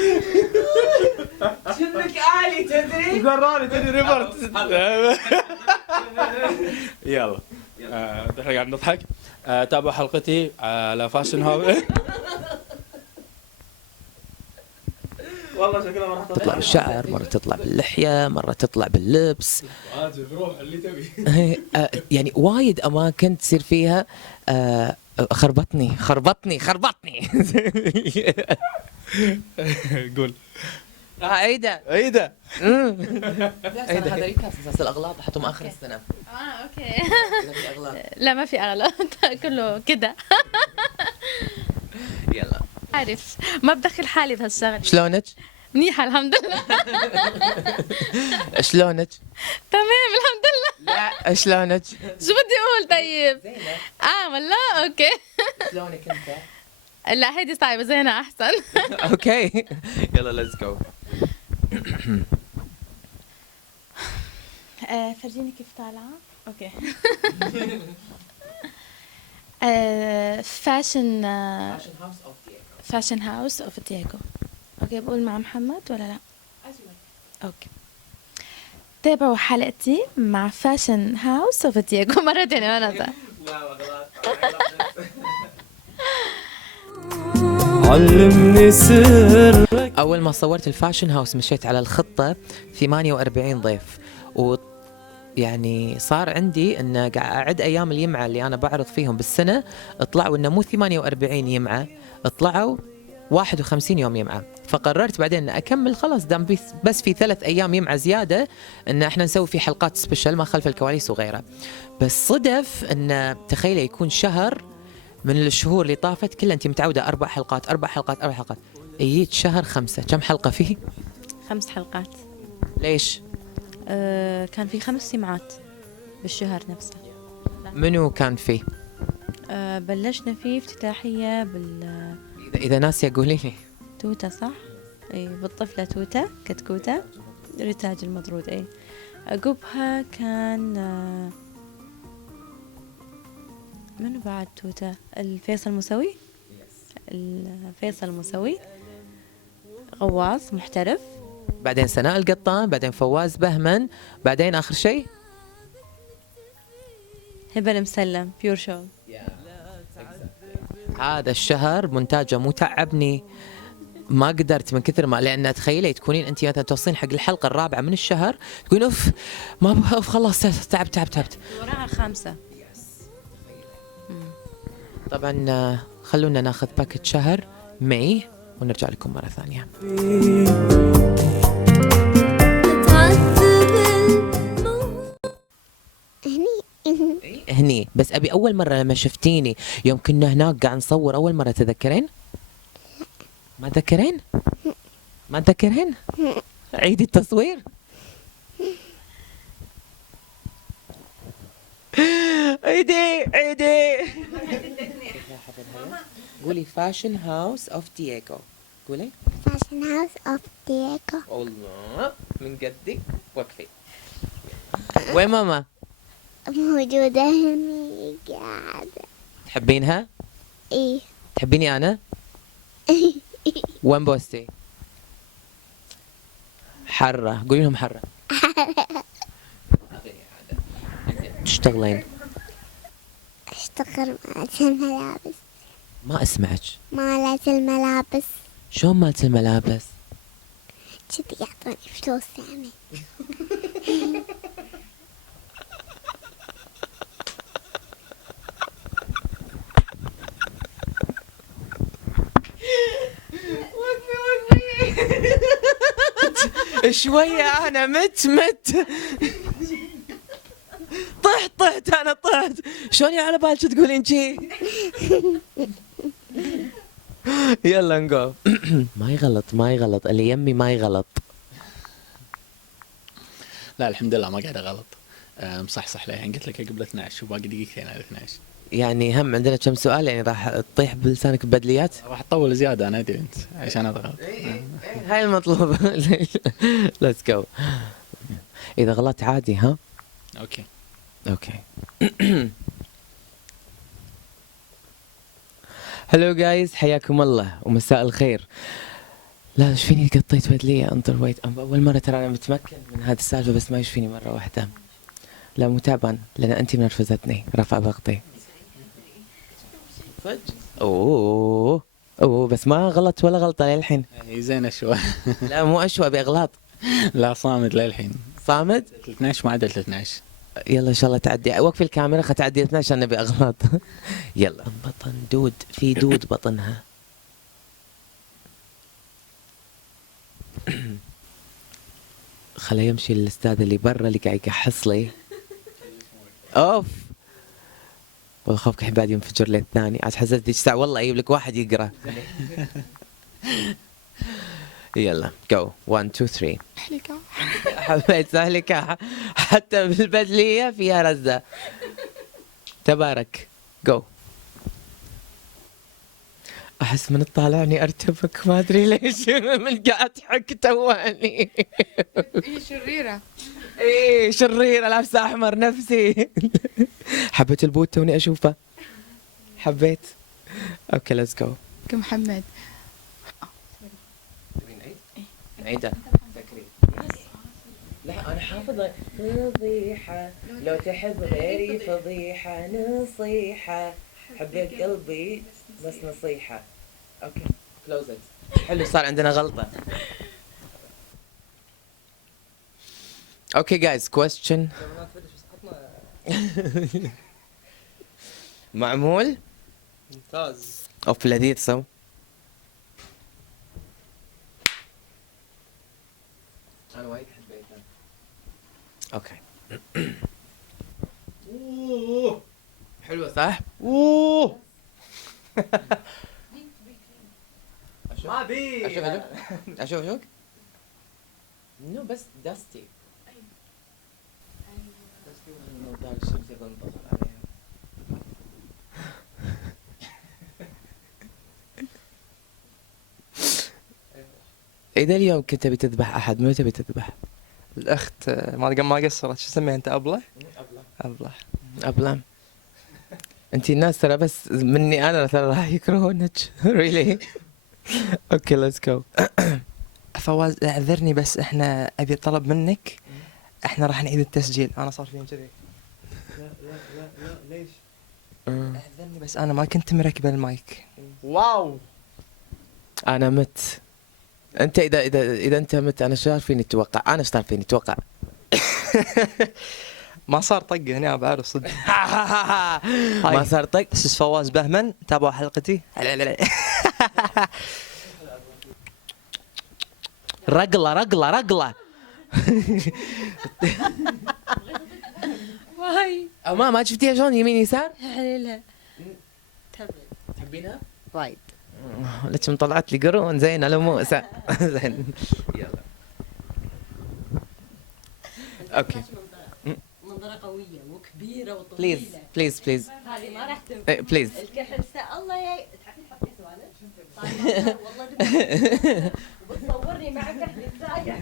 شنك آلي تدري؟ زراني تدري ريفرت. يلا دحين قاعد نضحك. تابعوا حلقتي على فاشن هاوس. والله شكلها ما راح تطلع بالشعر، مرة تطلع باللحية، مرة تطلع باللبس. روح اللي تبي. يعني وايد أماكن تصير فيها خربطني. قول. عيدة عيدة. هذا ريكاس أساس الأغلاط أحطهم آخر السنة. اوكي. لا ما في اغلاط كله كده. يلا. عارف ما بدخل حالي بهالشغل. شلونك؟ منيحة الحمد لله. شلونك؟ تمام الحمد لله. لا شلونك؟ شو بدي اقول طيب؟ ولا اوكي. شلونك انت؟ لا هيدي صعبة زينة احسن. اوكي يلا ليتس جو. فرجيني كيف طالعة. اوكي. فاشن هاوس اوف دييغو. اوكي بقول مع محمد ولا لا؟ اوكي. تابعوا حلقتي مع فاشن هاوس اوف دييغو مرتين وانا علمني سرك. اول ما صورت الفاشن هاوس مشيت على الخطة 48 ضيف، يعني صار عندي ان قاعد اعد ايام اليمعة اللي انا بعرض فيهم بالسنة، طلعوا انه مو 48 يمعة، طلعوا 51 يوم يمعة. فقررت بعدين ان اكمل خلاص دام بس في 3 ايام يمعة زيادة ان احنا نسوي في حلقات سبيشل ما خلف الكواليس وغيرها. بس صدف ان تخيل يكون شهر من الشهور اللي طافت كلها انت متعودة 4 حلقات 4 حلقات 4 حلقات، اجيت شهر 5. كم حلقة فيه؟ 5 حلقات. ليش؟ كان في 5 سمعات بالشهر نفسه. منو كان فيه؟ بلشنا فيه افتتاحية إذا ناسية قولي لي. توتة صح؟ اي بالطفلة توتة كتكوتة رتاج المطرود. اي عقبها كان منو بعد توتة؟ الفيصل موسوي. الفيصل موسوي غواص محترف. بعدين سناء القطان، بعدين فواز بهمن، بعدين آخر شيء هبة المسلم بيور شو. هذا الشهر مونتاجه متعبني، ما قدرت من كثر ما، لان تخيلي تكونين انت مثلا توصلين حق الحلقه الرابعه من الشهر تقولين اوف ما ابغى اوف خلاص تعبت وراها 5. طبعا خلونا ناخذ باكت شهر ماي ونرجع لكم مره ثانيه. هني بس ابي اول مره لما شفتيني يوم كنا هناك قاعد نصور اول مره، تذكرين؟ ما تذكرين؟ ما تذكرين؟ عيدي التصوير. عيدي قولي فاشن هاوس اوف دييغو. قولي فاشن هاوس اوف دييغو. الله من قدك وقفي. وين ماما؟ موجودة هني قاعدة. تحبينها؟ ايه. تحبيني انا؟ وين بوستي؟ حرة، قولي لهم حرة. تشتغلين؟ اشتغل مالت الملابس. ما اسمعك. مالت الملابس. شلون مالت الملابس؟ كذي يعطوني فلوس يعني. شوية أنا مت طحت أنا طحت. شلون على بالك تقولين شي؟ يلا نقول. ما يغلط اللي يمي ما يغلط. لا الحمد لله ما قاعد غلط. مصحصح للحين، قلت لك قبل 12 وباقي دقيقتين على 12. يعني هم عندنا كم سؤال، يعني راح تطيح بلسانك ببدليات؟ راح تطول زيادة أنا أدري أنت عشان هذا غلط. هاي المطلوب. ليتس جو. إذا غلطت عادي ها؟ اوكي. هلو جايز، حياكم الله ومساء الخير. لا ايش فيني قطيت بدلية انطر ويت، اول مرة ترى انا متمكن من هذه السالفة بس ما يشفيني مرة واحدة. لا مو تعبان لان انت منرفزتني، رفع ضغطي. اوه بس ما غلط ولا غلطة للحين. هي زين أشوى. لا مو اشوى باغلاط. لا صامد للحين. صامد؟ 12 ما عدل 12. يلا ان شاء الله تعدي. وقفي الكاميرا تعدي 12 عشان نبي اغلاط. يلا. بطن دود، في دود بطنها. خليه يمشي الاستاذ اللي برا اللي قاعد يكحص لي. اوف والله خوفك بعد ينفجر لي الثاني. عاد حسيت ذيك الساعة والله اجيب لك واحد يقرا. يلا جو 1 2 3. سهلكة. حبيت سهلكة حتى بالبدلية فيها رزة. تبارك جو. احس من طالعني ارتبك ما ادري ليش. من قاعد اضحك تواني. هي شريرة. ايه شريرة لابسة احمر نفسي. حبيت البوت توني اشوفه. حبيت. اوكي ليتس جو. محمد. عيدة. لا انا حافظة. فضيحة لو تحب غيري فضيحة نصيحة حبيت قلبي بس نصيحة. اوكي كلوز ات. حلو صار عندنا غلطة. اوكي جايز كويستشن. معمول؟ ممتاز. اوف لذيذ سو. انا وايد حبيته. اوكي. حلوة صح؟ اوه ما بي. اشوف نو بس داستي. نظارة الشمس بنطلع عليها. إذا اليوم كنت تبي تذبح أحد منو تبي تذبح؟ الاخت ما قصرت. شو اسمها انت؟ ابله. انت الناس ترى بس مني انا ترى راح يكرهونك. ريلي. اوكي ليتس جو. فواز اعذرني بس احنا ابي طلب منك، احنا راح نعيد التسجيل. انا صار فيني كذي. لا ليش؟ اعذرني بس انا ما كنت مركب المايك. واو انا مت. انت اذا انت مت انا شو فيني اتوقع؟ انا صار فيني اتوقع. ما صار طق هنا بعرف صدق. ما صار طق. اسس فواز بهمن، تابعوا حلقتي. رقلة هاي او ما شفتيها شلون يمين يسار؟ حليلها تحبينها؟ وايد. لك طلعت لي قرون زين على موسى. زين يلا اوكي. منظرة قوية وكبيرة وطويلة. بليز بليز بليز هذه ما راح تنفع. بليز. الكحل الله تحبين تحطي سوالف؟ والله بتصورني مع كحل السايح.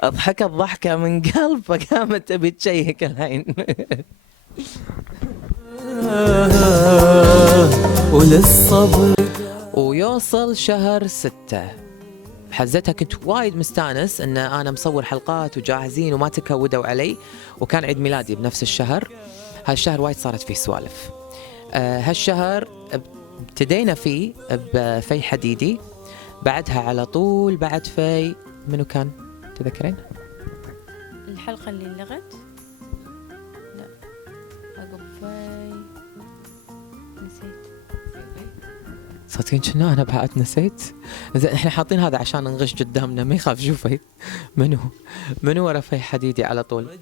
اضحكت ضحكة من قلب فقامت تبي تشيك الحين. وللصبر ويوصل شهر 6 بحزتها كنت وايد مستانس ان انا مصور حلقات وجاهزين وما تكودوا علي، وكان عيد ميلادي بنفس الشهر. هالشهر وايد صارت فيه سوالف. هالشهر ابتدينا فيه بفي حديدي، بعدها على طول بعد في منو كان تذكرين؟ الحلقة اللي لغت؟ لا عقب في نسيت. صدقين كنا انا بعد نسيت. زين احنا حاطين هذا عشان نغش قدامنا ما يخاف. شوفي منو ورا في حديدي على طول.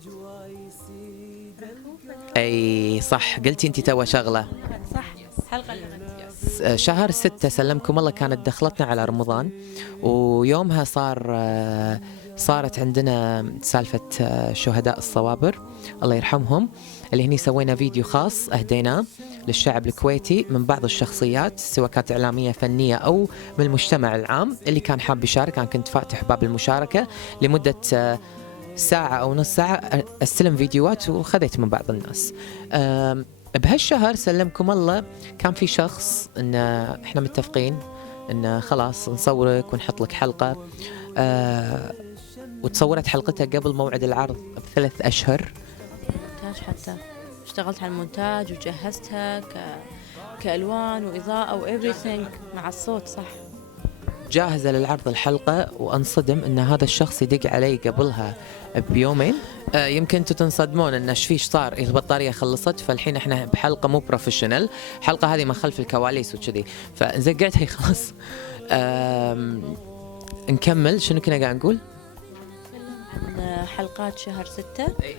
اي صح قلتي انت تو شغله صح حلقة لغت. شهر 6 سلمكم الله كانت دخلتنا على رمضان، ويومها صارت عندنا سالفة شهداء الصوابر الله يرحمهم، اللي هني سوينا فيديو خاص أهديناه للشعب الكويتي من بعض الشخصيات سواء كانت إعلامية فنية أو من المجتمع العام. اللي كان حاب يشارك أنا كنت فاتح باب المشاركة لمدة ساعة أو نص ساعة أستلم فيديوهات وخذيت من بعض الناس. بهالشهر سلمكم الله كان في شخص إن إحنا متفقين إن خلاص نصورك ونحط لك حلقة، وتصورت حلقتها قبل موعد العرض ب3 أشهر. مونتاج حتى اشتغلت على المونتاج وجهزتها كألوان وإضاءة وإيفريثينج مع الصوت صح. جاهزة للعرض الحلقة وانصدم ان هذا الشخص يدق علي قبلها بيومين. يمكن انتم تنصدمون ان ايش فيش صار، البطارية خلصت فالحين احنا بحلقة مو بروفيشنال، حلقة هذه ما خلف الكواليس وكذي، فزقعت هي خلاص. نكمل شنو كنا قاعد نقول؟ حلقات شهر 6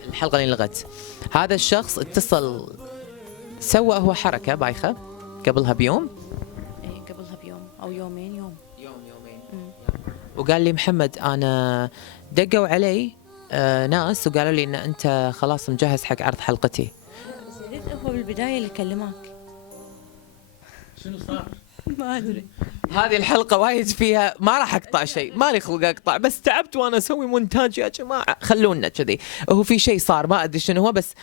الحلقة اللي لغت. هذا الشخص اتصل سوى هو حركة بايخة قبلها بيوم. اي قبلها بيوم او يومين. وقال لي محمد انا دقوا علي ناس وقالوا لي ان انت خلاص مجهز حق عرض حلقتي. بس يا هو بالبداية اللي كلمك. شنو صار؟ ما ادري. هذه الحلقة وايد فيها ما راح اقطع شيء، مالي خلق اقطع، بس تعبت وانا اسوي مونتاج يا جماعة، خلونا كذي. هو في شيء صار ما ادري شنو هو، بس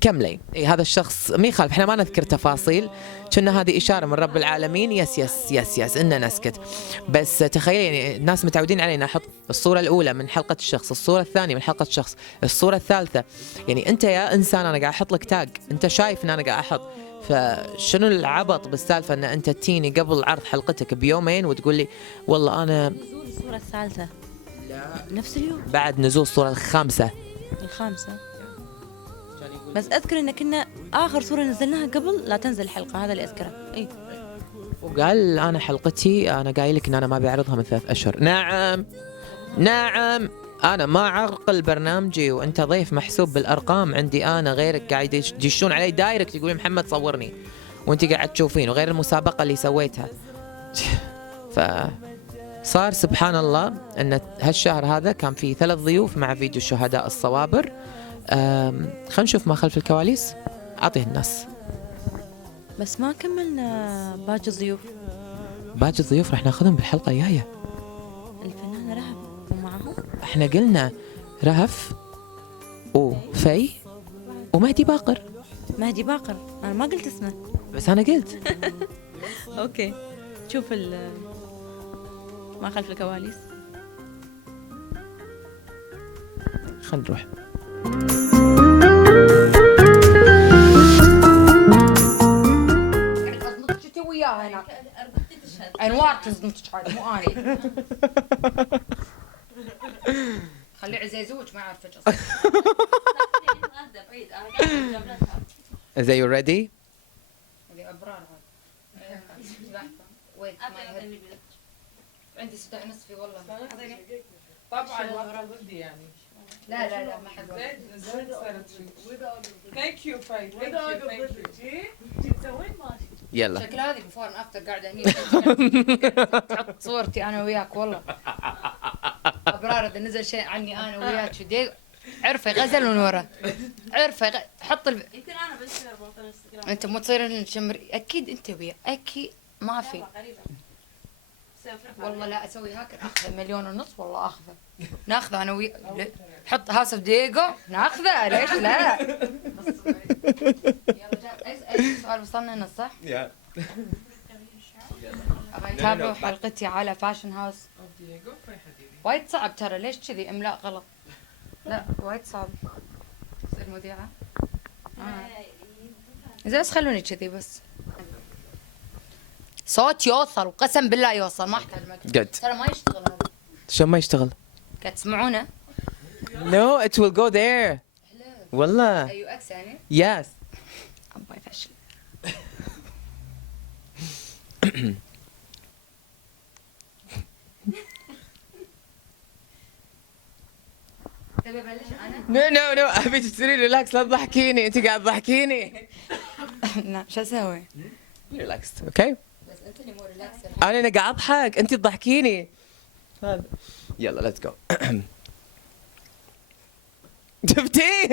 كملي. هذا الشخص ما يخالف احنا ما نذكر تفاصيل، كنا هذه اشاره من رب العالمين. يس يس يس يس ان نسكت. بس تخيل يعني الناس متعودين علينا احط الصوره الاولى من حلقه الشخص، الصوره الثانيه من حلقه الشخص، الصوره الثالثه. يعني انت يا انسان انا قاعد احط لك تاج، انت شايف ان انا قاعد احط، فشنو العبط بالسالفه ان انت تيني قبل عرض حلقتك بيومين وتقول لي والله انا نزول الصوره الثالثه لا نفس اليوم بعد نزول الصوره الخامسه. بس اذكر ان كنا اخر صوره نزلناها قبل لا تنزل الحلقه، هذا اللي اذكره. اي وقال انا حلقتي انا قايل لك ان انا ما بعرضها من 3 أشهر. نعم انا ما اعرقل برنامجي وانت ضيف محسوب بالارقام عندي، انا غيرك قاعد يدشون علي دايركت يقول محمد صورني وانت قاعد تشوفين، وغير المسابقه اللي سويتها. فصار سبحان الله ان هالشهر هذا كان في 3 ضيوف مع فيديو شهداء الصوابر. خلينا نشوف ما خلف الكواليس، اعطيه الناس. بس ما كملنا باقي الضيوف. باقي الضيوف راح ناخذهم بالحلقه الجايه. الفنانه رهف ومعهم احنا قلنا رهف وفي ومهدي باقر. مهدي باقر انا ما قلت اسمه بس انا قلت. اوكي شوف ما خلف الكواليس. خلينا نروح. وياها هناك انوار تزنطك عاد مو اني. خلي عزيزوج ما اعرفك اصلا. Is you ready? عندي صداع نصفي والله. طبعا واقفه ضدي يعني. لا لا لا ما حد زين صارت فيك. ثانك يو فايت. وين ماشي؟ يلا شكل هذه بفور افتر قاعده هني تحط صورتي انا وياك والله. ابرار اذا نزل شيء عني انا وياك شو عرفه غزل من ورا عرفه حط يمكن انا بس اربط الانستغرام. انت مو تصير نشمر اكيد انت ويا اكيد ما في والله لا اسوي هاكر اخذه 1.5 مليون والله اخذه ناخذه انا ويا حط هاوس اوف دييغو ناخذه ليش لا. اي سؤال وصلنا هنا صح؟ تابعوا حلقتي على فاشن هاوس وايد صعب ترى ليش كذي املاء غلط لا وايد صعب تصير مذيعة إذا بس خلوني كذي بس صوت يوصل وقسم بالله يوصل ما احتاج مكتب قد ترى ما يشتغل هذا شو ما يشتغل؟ قاعد تسمعونه؟ No it will go there والله ايو اكس يعني؟ yes الله يفشل تبي ابلش انا؟ نو ابي تصيري ريلاكس لا تضحكيني انت قاعد تضحكيني. لا شو اسوي؟ ريلاكس اوكي بس انت اللي مو ريلاكس انا قاعد اضحك انت تضحكيني. هذا يلا ليتس جو. شفتي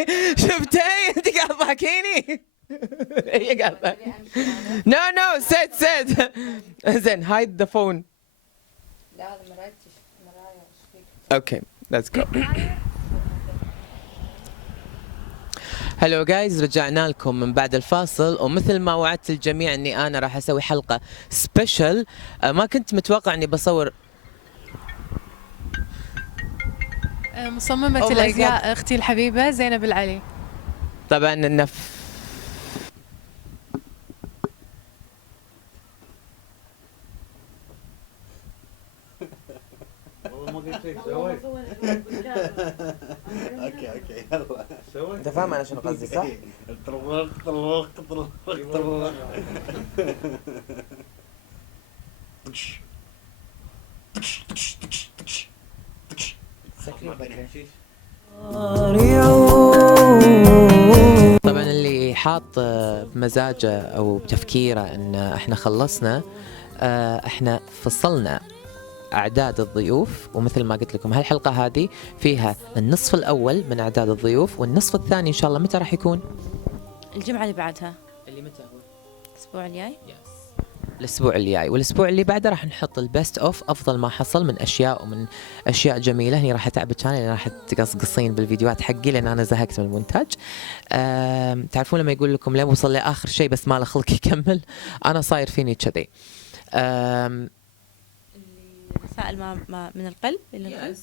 انت قاعد تضحكيني. هي قاعده نو سيت زين هايد ذا فون. لا هذا مرايه اوكي ليتس جو. هلو جايز رجعنا لكم من بعد الفاصل ومثل ما وعدت الجميع اني انا راح اسوي حلقه سبيشل. ما كنت متوقع اني بصور مصممة الازياء اختي الحبيبة زينب العلي. طبعا اوكي يلا سوي. انت فاهم انا شنو قصدي صح؟ طبعا اللي حاط بمزاجه او بتفكيره ان احنا خلصنا احنا فصلنا اعداد الضيوف ومثل ما قلت لكم هالحلقه هذه فيها النصف الاول من اعداد الضيوف والنصف الثاني ان شاء الله متى راح يكون؟ الجمعة اللي بعدها. اللي متى هو؟ الاسبوع الجاي. الاسبوع الجاي والاسبوع اللي بعده راح نحط البيست اوف افضل ما حصل من اشياء ومن اشياء جميله. هني راح اتعب الشانل راح تقصقصين بالفيديوهات حقي لان انا زهقت من المونتاج. تعرفون لما يقول لكم لين وصل لاخر شيء بس ما له خلق يكمل انا صاير فيني كذي. رسائل ما من القلب اللي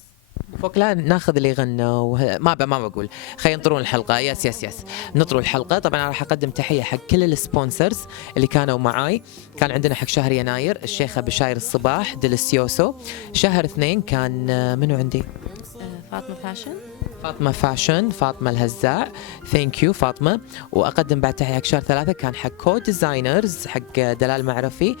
فوق لا ناخذ اللي غنوا ما بقول خلينا نطرون الحلقه. يس نطروا الحلقه. طبعا راح اقدم تحيه حق كل السبونسرز اللي كانوا معاي. كان عندنا حق شهر يناير الشيخه بشاير الصباح ديليسيوسو. شهر 2 كان منو عندي؟ فاطمة فاشن فاطمة الهزاع ثانك يو فاطمة. واقدم بعد تحيه حق شهر 3 كان حق كود ديزاينرز حق دلال معرفي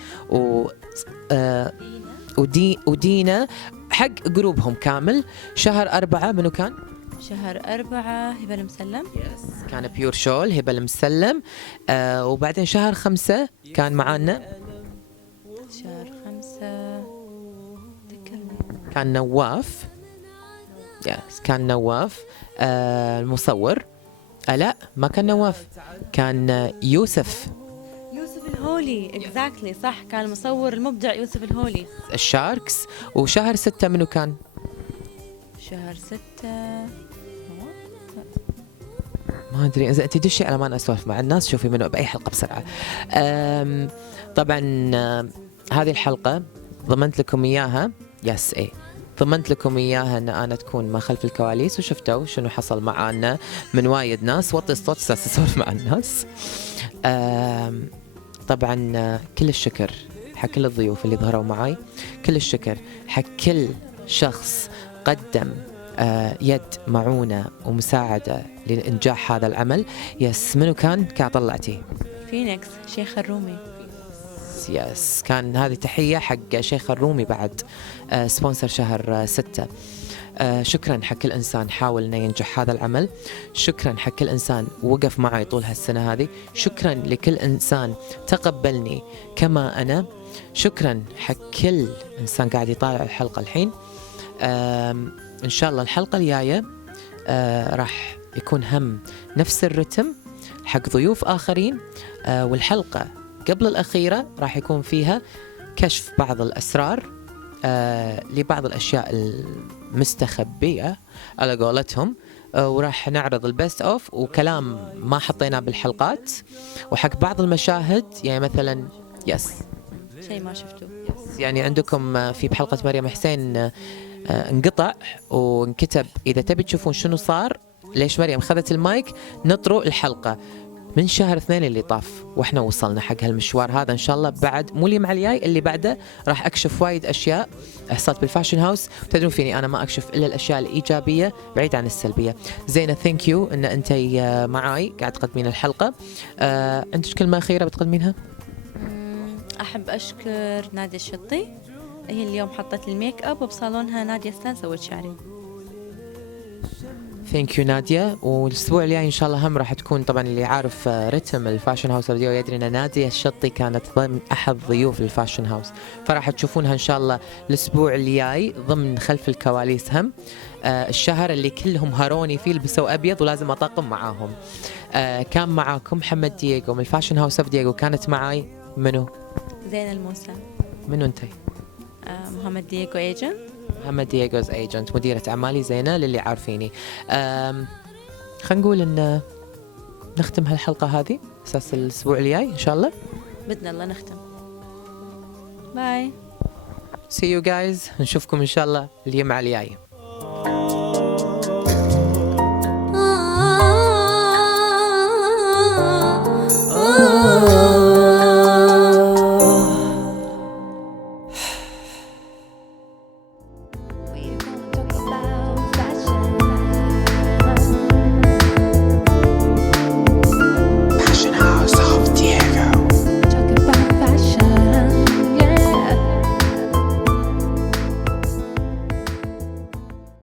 ودينا حق جروبهم كامل. شهر 4 منو كان؟ شهر 4 هبة المسلم كان بيور شول هبة المسلم. وبعدين شهر 5 كان معانا شهر 5 كان نواف. كان نواف المصور. لا ما كان نواف كان يوسف الهولي اكزاكتلي صح كان المصور المبدع يوسف الهولي. الشاركس. وشهر 6 منو كان؟ شهر 6 ما ادري اذا انت دشي على ما اسولف مع الناس شوفي منو باي حلقه بسرعه. طبعا هذه الحلقه ضمنت لكم اياها ضمنت لكم اياها ان انا تكون ما خلف الكواليس وشفتوا شنو حصل معانا من وايد ناس. وطي الصوت اسولف مع الناس. طبعا كل الشكر حق كل الضيوف اللي ظهروا معاي. كل الشكر حق كل شخص قدم يد معونة ومساعدة لإنجاح هذا العمل. منو كان طلعتي؟ فينيكس شيخ الرومي. يس كان هذه تحية حق شيخ الرومي بعد سبونسر شهر 6. شكرا حق كل إنسان حاول إنه ينجح هذا العمل. شكرا حق كل إنسان وقف معي طول هالسنة هذه. شكرا لكل إنسان تقبلني كما أنا. شكرا حق كل إنسان قاعد يطالع الحلقة الحين. إن شاء الله الحلقة الجاية راح يكون هم نفس الرتم حق ضيوف آخرين. والحلقة قبل الأخيرة راح يكون فيها كشف بعض الأسرار لبعض الأشياء المستخبية على قولتهم. وراح نعرض البيست اوف وكلام ما حطيناه بالحلقات وحق بعض المشاهد يعني مثلا شيء ما شفتوه. يعني عندكم في بحلقة مريم حسين انقطع وانكتب إذا تبي تشوفون شنو صار ليش مريم خذت المايك نطروا الحلقة من شهر 2 اللي طاف واحنا وصلنا حق هالمشوار هذا. ان شاء الله بعد مو اللي مع الجاي اللي بعده راح اكشف وايد اشياء حصلت بالفاشن هاوس. وتدرون فيني انا ما اكشف الا الاشياء الايجابيه بعيد عن السلبيه. زينه ثانك يو ان انت معاي قاعد تقدمين الحلقه. عندك كلمه اخيره بتقدمينها؟ احب اشكر نادية الشطي هي اليوم حطت الميك اب وبصالونها نادية ستان سوت شعري. ثانك يو نادية. والاسبوع الجاي ان شاء الله هم راح تكون طبعا اللي عارف رتم الفاشن هاوس الفيديو يدري ان نادية الشطي كانت ضمن احد ضيوف الفاشن هاوس فراح تشوفونها ان شاء الله الاسبوع الجاي ضمن خلف الكواليس. هم الشهر اللي كلهم هاروني فيه لبسوا ابيض ولازم اطاقم معاهم. كان معاكم محمد دييغو من الفاشن هاوس اوف دييغو. كانت معاي منو؟ زين الموسى. منو انتي؟ محمد دييغو ايجنت. محمد دييغوز ايجنت مديرة اعمالي زينة للي عارفيني. خلينا نقول ان نختم هالحلقة هذه اساس الاسبوع الجاي ان شاء الله باذن الله نختم. باي. See you guys. نشوفكم ان شاء الله اليوم على الجاي.